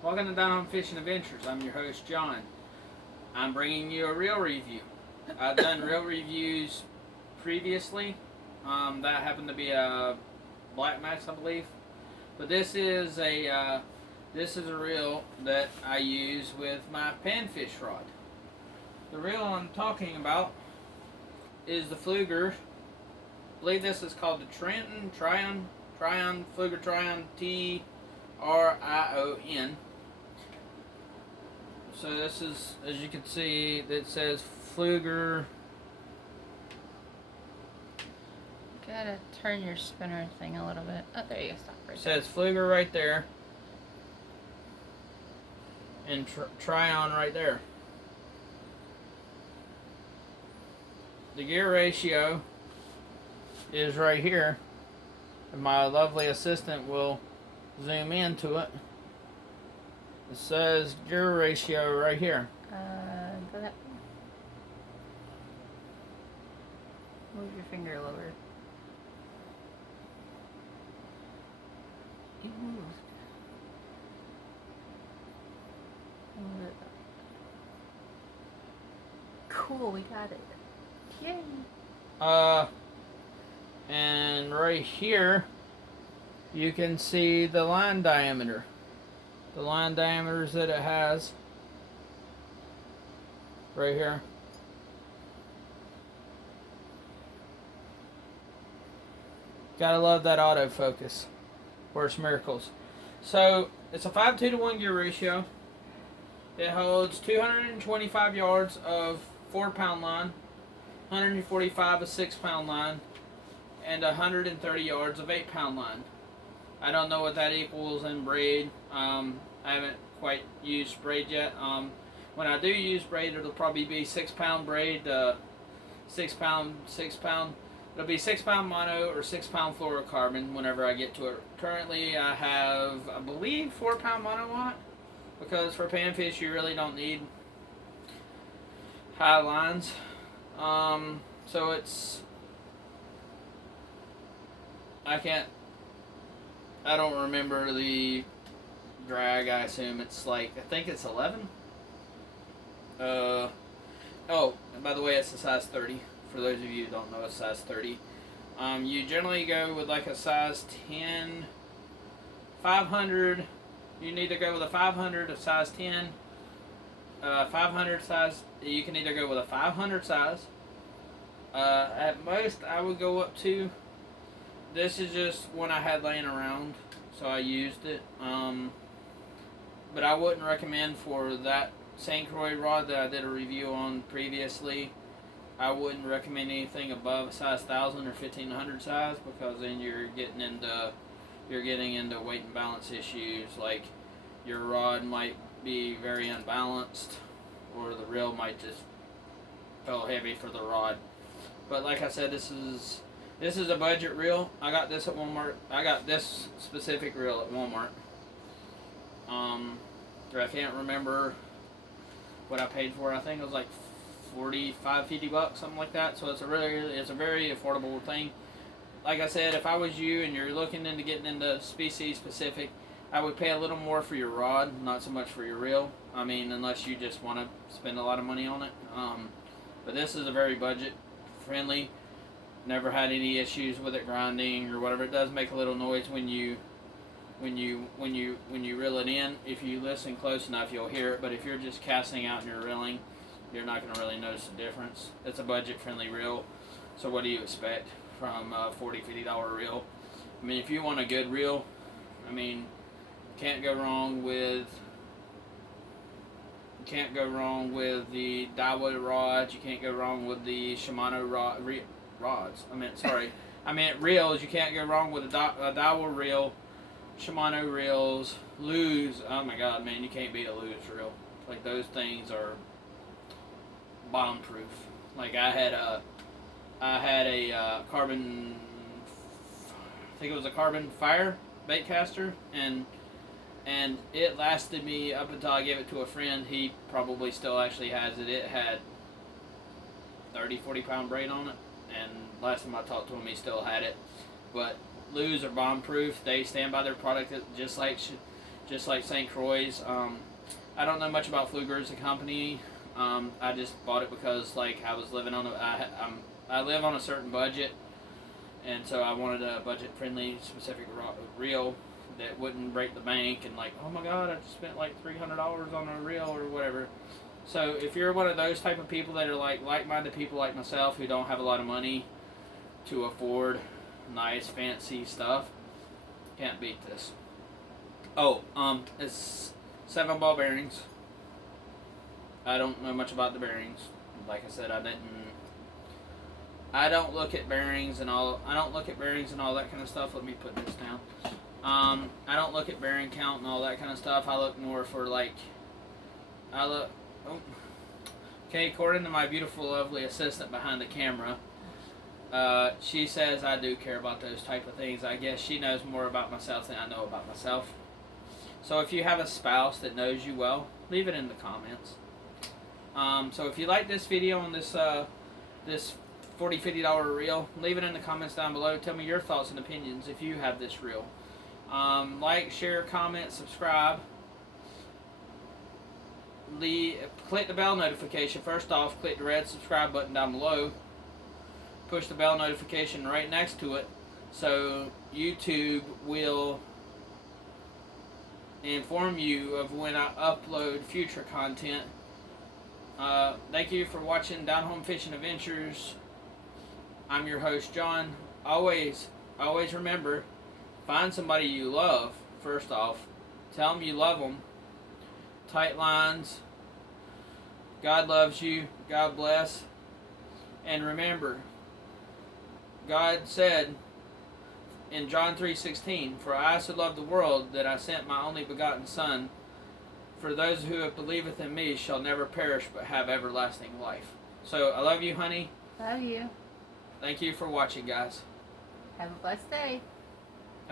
Welcome to Down Home Fishing Adventures. I'm your host, John. I'm bringing you a reel review. I've done reel reviews previously. That happened to be a Black Max, I believe. But this is a reel that I use with my panfish rod. The reel I'm talking about is the Pflueger. I believe this is called the Trion, Pflueger Trion, Trion. So this is, as you can see, it says Pflueger. Gotta turn your spinner thing a little bit. Oh, there you go. Stop right It says Pflueger right there. And Trion right there. The gear ratio is right here. And my lovely assistant will zoom into it. It says gear ratio right here. Go that. Move your finger lower. It moved. Move it. Cool, we got it. Yay! And right here, you can see the line diameter. The line diameters that it has. Right here. Gotta love that autofocus. Works miracles. So, it's a 5:2 to 1 gear ratio. It holds 225 yards of 4-pound line, 145 of 6-pound line, and 130 yards of 8-pound line. I don't know what that equals in braid. I haven't quite used braid yet. When I do use braid, it'll probably be 6-pound braid, 6-pound. It'll be 6-pound mono or 6-pound fluorocarbon whenever I get to it. Currently, I have, I believe, 4-pound mono on it, because for panfish you really don't need high lines. So it's, I don't remember the drag. I assume it's like, I think it's 11. Oh, and by the way, it's a size 30. For those of you who don't know, it's size 30. You generally go with like a size 10, 500. You need to go with a 500, a size 10, 500 size. You can either go with a 500 size. At most, I would go up to. This is just one I had laying around, so I used it. But I wouldn't recommend for that St. Croix rod that I did a review on previously. I wouldn't recommend anything above a size 1000 or 1500 size, because then you're getting into weight and balance issues. Like your rod might be very unbalanced, or the reel might just feel heavy for the rod. But like I said, this is a budget reel. I got this at Walmart. I got this specific reel at Walmart. I can't remember what I paid for. I think it was like 45, 50 bucks, something like that. So it's a very affordable thing. Like I said, if I was you and you're looking into getting into species specific, I would pay a little more for your rod, not so much for your reel. I mean, unless you just want to spend a lot of money on it. But this is a very budget friendly. Never had any issues with it grinding or whatever. It does make a little noise when you reel it in. If you listen close enough, you'll hear it. But if you're just casting out and you're reeling, you're not going to really notice the difference. It's a budget-friendly reel. So what do you expect from a $40, $50 reel? I mean, if you want a good reel, I mean, can't go wrong with the Daiwa rods. You can't go wrong with the Shimano rods. I meant reels. You can't go wrong with a Daiwa reel, Shimano reels, Lew's. Oh my God, man, you can't beat a Lew's reel. Like, those things are bomb proof. Like, I had a carbon, I think it was a carbon fire bait caster, and it lasted me up until I gave it to a friend. He probably still actually has it. It had 30-40 pound braid on it, and last time I talked to him, he still had it. But Lew's are bomb proof. They stand by their product just like just like St. Croix's. I don't know much about Pflueger as a company. I just bought it because like I was living on I live on a certain budget, and so I wanted a budget-friendly, specific reel that wouldn't break the bank. And like, oh my God, I just spent like $300 on a reel or whatever. So if you're one of those type of people that are like-minded people like myself who don't have a lot of money to afford nice fancy stuff, can't beat this. Oh, it's 7-ball bearings. I don't know much about the bearings. Like I said, I don't look at bearings and all. I don't look at bearings and all that kind of stuff. Let me put this down. I don't look at bearing count and all that kind of stuff. I look more for like. Oh. Okay, according to my beautiful, lovely assistant behind the camera, she says I do care about those type of things. I guess she knows more about myself than I know about myself. So if you have a spouse that knows you well, leave it in the comments. So if you like this video on this this $40-$50 reel, leave it in the comments down below. Tell me your thoughts and opinions if you have this reel. Like, share, comment, subscribe. Click the bell notification. First off, click the red subscribe button down below. Push the bell notification right next to it so YouTube will inform you of when I upload future content. Thank you for watching Down Home Fishing Adventures. I'm your host, John. Always remember, find somebody you love, first off. Tell them you love them. Tight lines. God loves you. God bless. And remember, God said in John 3:16, "For I so loved the world that I sent my only begotten Son, for those who have believeth in me shall never perish but have everlasting life." So I love you, honey. Love you. Thank you for watching, guys. Have a blessed day.